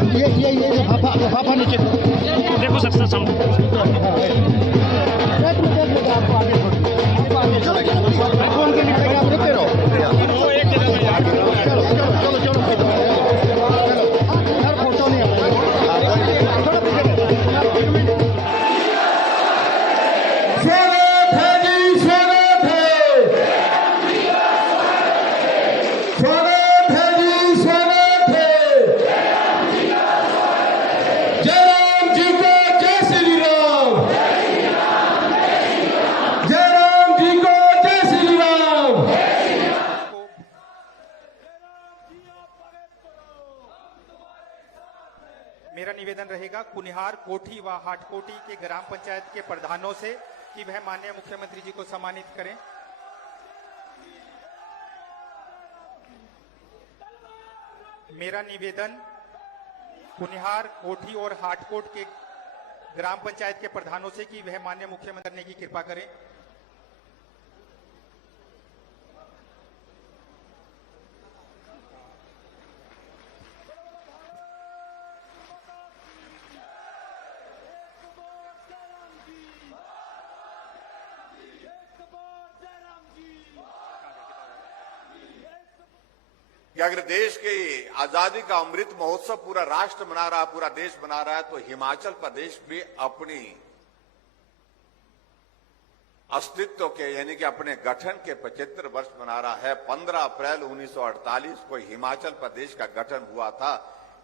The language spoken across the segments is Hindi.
ये भापा नीचे देखो सकते सामने आपको आगे फोन के निकलेगा, आप रुके रहो। चलो चलो चलो यार, फोटो नहीं आ मेरा निवेदन रहेगा कुनिहार कोठी व हाटकोटी के ग्राम पंचायत के प्रधानों से कि वह माननीय मुख्यमंत्री जी को सम्मानित करें। मेरा निवेदन कुनिहार कोठी और हाटकोट के ग्राम पंचायत के प्रधानों से कि वह माननीय मुख्यमंत्री करने की कृपा करें। कि अगर देश के आजादी का अमृत महोत्सव पूरा राष्ट्र मना रहा है, पूरा देश मना रहा है, तो हिमाचल प्रदेश भी अपनी अस्तित्व के यानी कि अपने गठन के 75 वर्ष मना रहा है। 15 अप्रैल 1948 को हिमाचल प्रदेश का गठन हुआ था।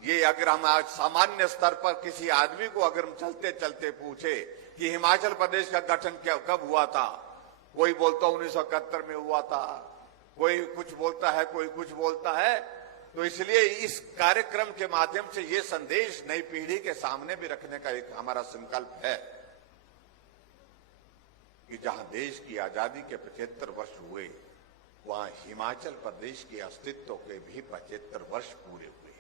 ये अगर हम आज सामान्य स्तर पर किसी आदमी को अगर हम चलते चलते पूछे कि हिमाचल प्रदेश का गठन कब हुआ था, कोई बोलता 1971 में हुआ था, कोई कुछ बोलता है, कोई कुछ बोलता है। तो इसलिए इस कार्यक्रम के माध्यम से ये संदेश नई पीढ़ी के सामने भी रखने का एक हमारा संकल्प है कि जहां देश की आजादी के 75 वर्ष हुए, वहां हिमाचल प्रदेश के अस्तित्व के भी 75 वर्ष पूरे हुए।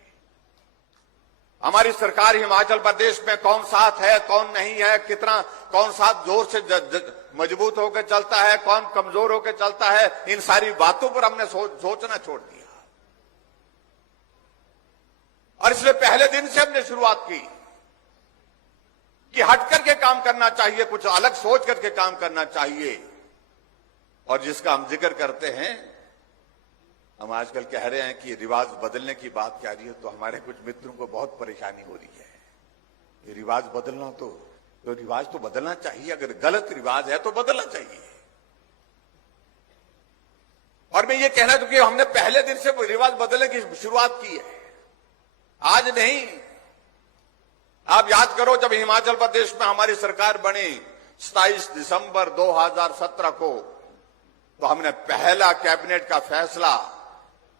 हमारी सरकार हिमाचल प्रदेश में कौन साथ है, कौन नहीं है, कितना कौन साथ जोर से मजबूत होकर चलता है, कौन कमजोर होकर चलता है, इन सारी बातों पर हमने सोचना छोड़ दिया। और इसलिए पहले दिन से हमने शुरुआत की कि हट करके काम करना चाहिए, कुछ अलग सोच करके काम करना चाहिए। और जिसका हम जिक्र करते हैं, हम आजकल कह रहे हैं कि रिवाज बदलने की बात कह रही है, तो हमारे कुछ मित्रों को बहुत परेशानी हो रही है। ये रिवाज बदलना तो रिवाज तो बदलना चाहिए, अगर गलत रिवाज है तो बदलना चाहिए। और मैं ये कहना चाहूं कि हमने पहले दिन से रिवाज बदलने की शुरुआत की है, आज नहीं। आप याद करो, जब हिमाचल प्रदेश में हमारी सरकार बनी 27 दिसंबर 2017 को, तो हमने पहला कैबिनेट का फैसला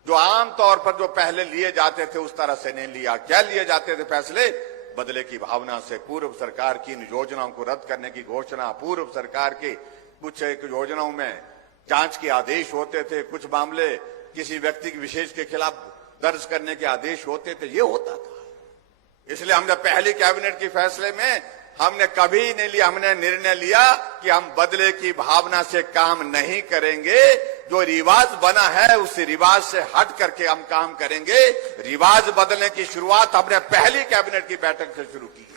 जो आमतौर पर जो पहले लिए जाते थे उस तरह से नहीं लिया। क्या लिए जाते थे फैसले? बदले की भावना से पूर्व सरकार की इन योजनाओं को रद्द करने की घोषणा, पूर्व सरकार के कुछ एक योजनाओं में जांच के आदेश होते थे, कुछ मामले किसी व्यक्ति के विशेष के खिलाफ दर्ज करने के आदेश होते थे, ये होता था। इसलिए हमने पहली कैबिनेट के फैसले में हमने कभी नहीं लिया, हमने निर्णय लिया कि हम बदले की भावना से काम नहीं करेंगे। जो रिवाज बना है उस रिवाज से हट करके हम काम करेंगे। रिवाज बदलने की शुरुआत हमने पहली कैबिनेट की बैठक से शुरू की है।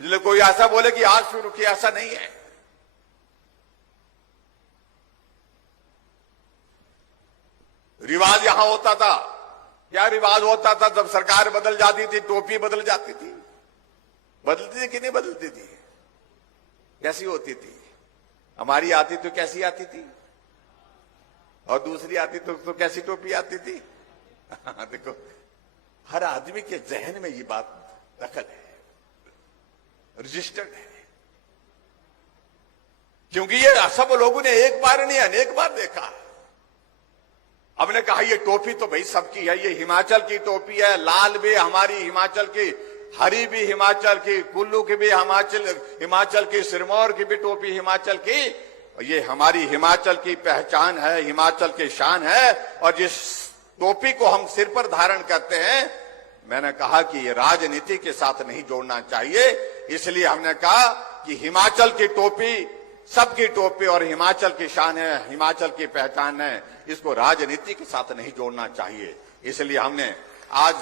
इसलिए कोई ऐसा बोले कि आज शुरू किया, ऐसा नहीं है। रिवाज यहां होता था, क्या रिवाज होता था? जब सरकार बदल जाती थी, टोपी बदल जाती थी। बदलती थी कि नहीं बदलती थी? कैसी होती थी? हमारी आती तो कैसी आती थी, और दूसरी आती तो कैसी टोपी आती थी? देखो, हर आदमी के जहन में ये बात दखल है, रजिस्टर्ड है। क्योंकि ये सब लोगों ने एक बार नहीं अनेक बार देखा। हमने कहा ये टोपी तो भाई सबकी है, ये हिमाचल की टोपी है, लाल भी हमारी हिमाचल की, हरी भी हिमाचल की, कुल्लू की भी हिमाचल की, सिरमौर की भी टोपी हिमाचल की। ये हमारी हिमाचल की पहचान है, हिमाचल की शान है। और जिस टोपी को हम सिर पर धारण करते हैं, मैंने कहा कि ये राजनीति के साथ नहीं जोड़ना चाहिए। इसलिए हमने कहा कि हिमाचल की टोपी सबकी टोपी और हिमाचल की शान है, हिमाचल की पहचान है, इसको राजनीति के साथ नहीं जोड़ना चाहिए। इसलिए हमने आज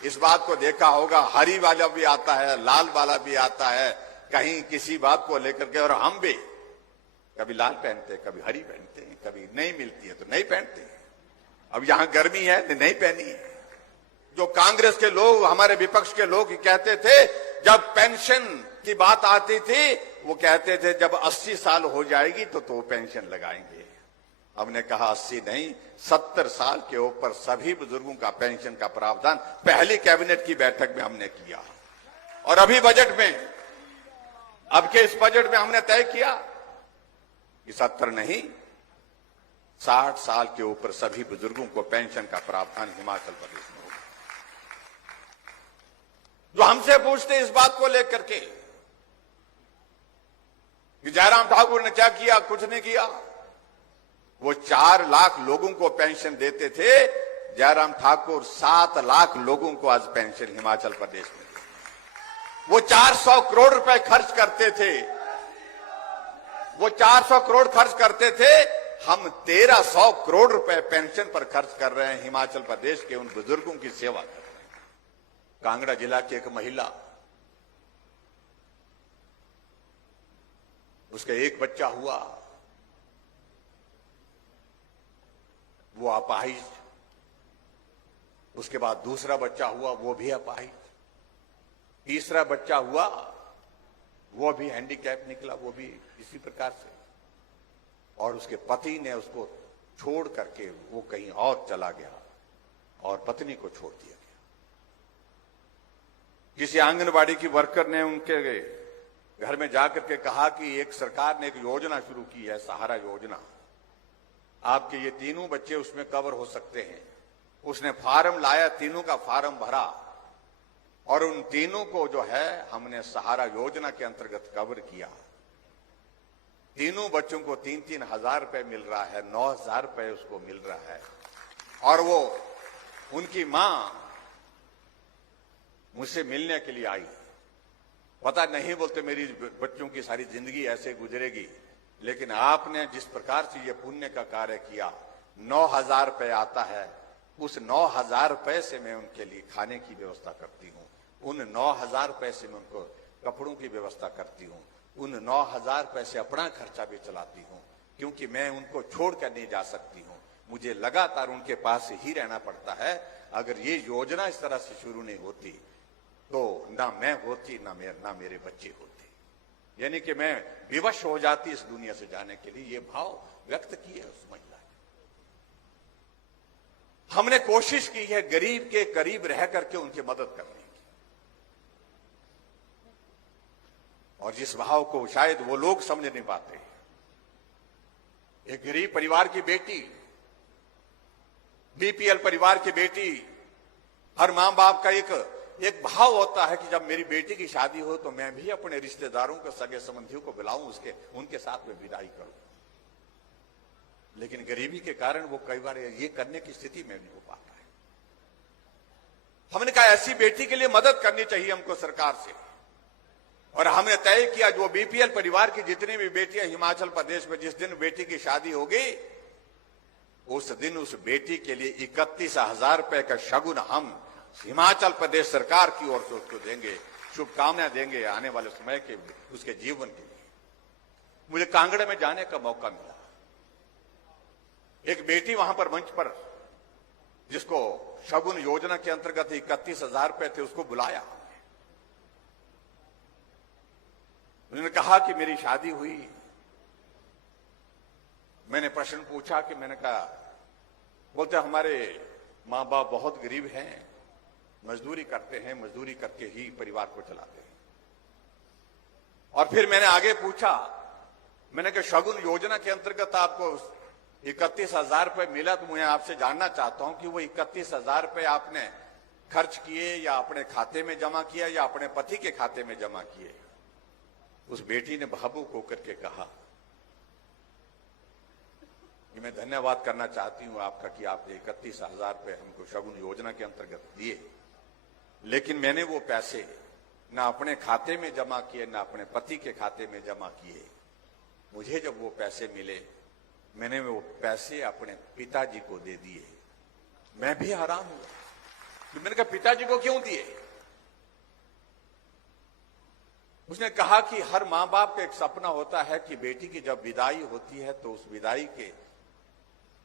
इस बात को देखा होगा, हरी वाला भी आता है, लाल वाला भी आता है, कहीं किसी बात को लेकर के। और हम भी कभी लाल पहनते हैं, कभी हरी पहनते हैं, कभी नहीं मिलती है तो नहीं पहनते हैं। अब यहां गर्मी है तो नहीं पहनी है। जो कांग्रेस के लोग, हमारे विपक्ष के लोग कहते थे, जब पेंशन की बात आती थी, वो कहते थे जब 80 साल हो जाएगी तो पेंशन लगाएंगे। हमने कहा 80 नहीं, 70 साल के ऊपर सभी बुजुर्गों का पेंशन का प्रावधान पहली कैबिनेट की बैठक में हमने किया। और अभी बजट में, अब के इस बजट में हमने तय किया कि 70 नहीं, 60 साल के ऊपर सभी बुजुर्गों को पेंशन का प्रावधान हिमाचल प्रदेश में होगा। जो हमसे पूछते इस बात को लेकर के कि जयराम ठाकुर ने क्या किया, कुछ नहीं किया। वो 4 लाख लोगों को पेंशन देते थे, जयराम ठाकुर 7 लाख लोगों को आज पेंशन हिमाचल प्रदेश में। वो 400 करोड़ रुपए खर्च करते थे, वो 400 करोड़ खर्च करते थे, हम 1300 करोड़ रुपए पेंशन पर खर्च कर रहे हैं। हिमाचल प्रदेश के उन बुजुर्गों की सेवा कर रहे हैं। कांगड़ा जिला की एक महिला, उसका एक बच्चा हुआ, वो अपाहिज, उसके बाद दूसरा बच्चा हुआ, वो भी अपाहिज, तीसरा बच्चा हुआ, वो भी हैंडीकैप निकला, वो भी इसी प्रकार से। और उसके पति ने उसको छोड़ करके वो कहीं और चला गया और पत्नी को छोड़ दिया गया। किसी आंगनबाड़ी की वर्कर ने उनके घर में जाकर के कहा कि एक सरकार ने एक योजना शुरू की है, सहारा योजना, आपके ये तीनों बच्चे उसमें कवर हो सकते हैं। उसने फार्म लाया, तीनों का फार्म भरा और उन तीनों को जो है हमने सहारा योजना के अंतर्गत कवर किया। तीनों बच्चों को 3-3 हजार रुपए मिल रहा है, 9,000 रुपए उसको मिल रहा है। और वो उनकी मां मुझसे मिलने के लिए आई। पता नहीं, बोलते मेरी बच्चों की सारी जिंदगी ऐसे गुजरेगी, लेकिन आपने जिस प्रकार से ये पुण्य का कार्य किया, 9,000 रुपए आता है, उस 9,000 रुपए से मैं उनके लिए खाने की व्यवस्था करती हूँ, उन 9,000 रुपए से मैं उनको कपड़ों की व्यवस्था करती हूँ, उन 9,000 रुपए से अपना खर्चा भी चलाती हूँ, क्योंकि मैं उनको छोड़कर नहीं जा सकती हूँ, मुझे लगातार उनके पास ही रहना पड़ता है। अगर ये योजना इस तरह से शुरू नहीं होती तो ना मैं होती, ना मेरे बच्चे होते। यानी कि मैं विवश हो जाती इस दुनिया से जाने के लिए। ये भाव व्यक्त किए उस महिला ने। हमने कोशिश की है गरीब के करीब रह करके उनकी मदद करने की, और जिस भाव को शायद वो लोग समझ नहीं पाते। एक गरीब परिवार की बेटी, बीपीएल परिवार की बेटी, हर मां बाप का एक भाव होता है कि जब मेरी बेटी की शादी हो तो मैं भी अपने रिश्तेदारों को, सगे संबंधियों को बुलाऊं, उनके साथ में विदाई करूं। लेकिन गरीबी के कारण वो कई बार ये करने की स्थिति में नहीं हो पाता है। हमने कहा ऐसी बेटी के लिए मदद करनी चाहिए हमको सरकार से, और हमने तय किया जो बीपीएल परिवार की जितनी भी बेटियां हिमाचल प्रदेश में जिस दिन बेटी की शादी होगी, उस दिन उस बेटी के लिए 31,000 रुपए का शगुन हम हिमाचल प्रदेश सरकार की ओर से उसको देंगे, शुभकामनाएं देंगे आने वाले समय के उसके जीवन के लिए। मुझे कांगड़ा में जाने का मौका मिला। एक बेटी वहां पर मंच पर, जिसको शगुन योजना के अंतर्गत 31,000 रुपए थे, उसको बुलाया। उन्होंने कहा कि मेरी शादी हुई। मैंने प्रश्न पूछा कि, मैंने कहा, बोलते हमारे मां बाप बहुत गरीब हैं, मजदूरी करते हैं, मजदूरी करके ही परिवार को चलाते हैं। और फिर मैंने आगे पूछा, मैंने कहा शगुन योजना के अंतर्गत आपको 31,000 रुपए मिला, तो मैं आपसे जानना चाहता हूं कि वो 31,000 रुपए आपने खर्च किए या अपने खाते में जमा किया या अपने पति के खाते में जमा किए। उस बेटी ने भावुक होकर के कहा कि मैं धन्यवाद करना चाहती हूं आपका कि आपने 31,000 रुपए हमको शगुन योजना के अंतर्गत दिए, लेकिन मैंने वो पैसे ना अपने खाते में जमा किए ना अपने पति के खाते में जमा किए। मुझे जब वो पैसे मिले, मैंने वो पैसे अपने पिताजी को दे दिए। मैं भी हैरान हुआ। तो मैंने कहा पिताजी को क्यों दिए? उसने कहा कि हर मां बाप का एक सपना होता है कि बेटी की जब विदाई होती है तो उस विदाई के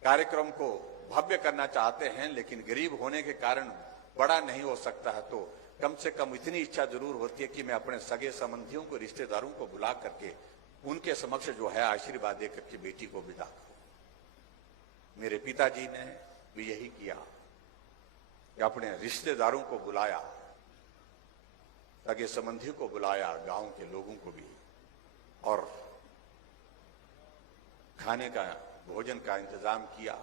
कार्यक्रम को भव्य करना चाहते हैं, लेकिन गरीब होने के कारण बड़ा नहीं हो सकता है, तो कम से कम इतनी इच्छा जरूर होती है कि मैं अपने सगे संबंधियों को, रिश्तेदारों को बुला करके उनके समक्ष जो है आशीर्वाद दे करके बेटी को विदा करूं। मेरे पिताजी ने भी यही किया कि अपने रिश्तेदारों को बुलाया, सगे संबंधी को बुलाया, गांव के लोगों को भी, और खाने का, भोजन का इंतजाम किया,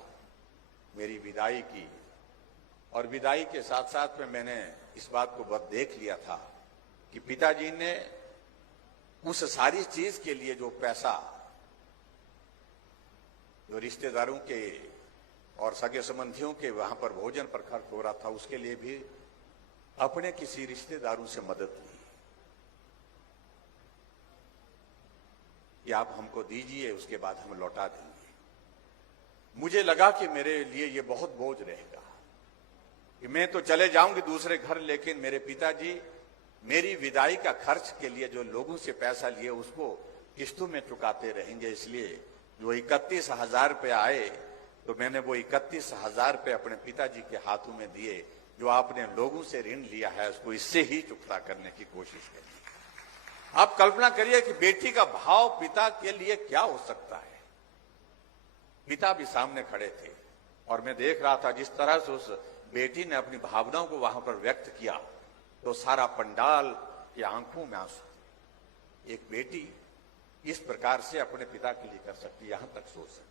मेरी विदाई की। और विदाई के साथ साथ में मैंने इस बात को बहुत देख लिया था कि पिताजी ने उस सारी चीज के लिए जो पैसा जो रिश्तेदारों के और सगे संबंधियों के वहां पर भोजन पर खर्च हो रहा था, उसके लिए भी अपने किसी रिश्तेदारों से मदद ली कि आप हमको दीजिए, उसके बाद हम लौटा देंगे। मुझे लगा कि मेरे लिए ये बहुत बोझ रहेगा कि मैं तो चले जाऊंगी दूसरे घर, लेकिन मेरे पिताजी मेरी विदाई का खर्च के लिए जो लोगों से पैसा लिए उसको किस्तों में चुकाते रहेंगे। इसलिए जो 31,000 रुपये आए तो मैंने वो 31,000 रुपये अपने पिताजी के हाथों में दिए। जो आपने लोगों से ऋण लिया है उसको इससे ही चुकता करने की कोशिश करिए। आप कल्पना करिए कि बेटी का भाव पिता के लिए क्या हो सकता है। पिता भी सामने खड़े थे और मैं देख रहा था जिस तरह से उस बेटी ने अपनी भावनाओं को वहां पर व्यक्त किया, तो सारा पंडाल की आंखों में आंसू। एक बेटी इस प्रकार से अपने पिता के लिए कर सकती है, यहां तक सोच सकती है।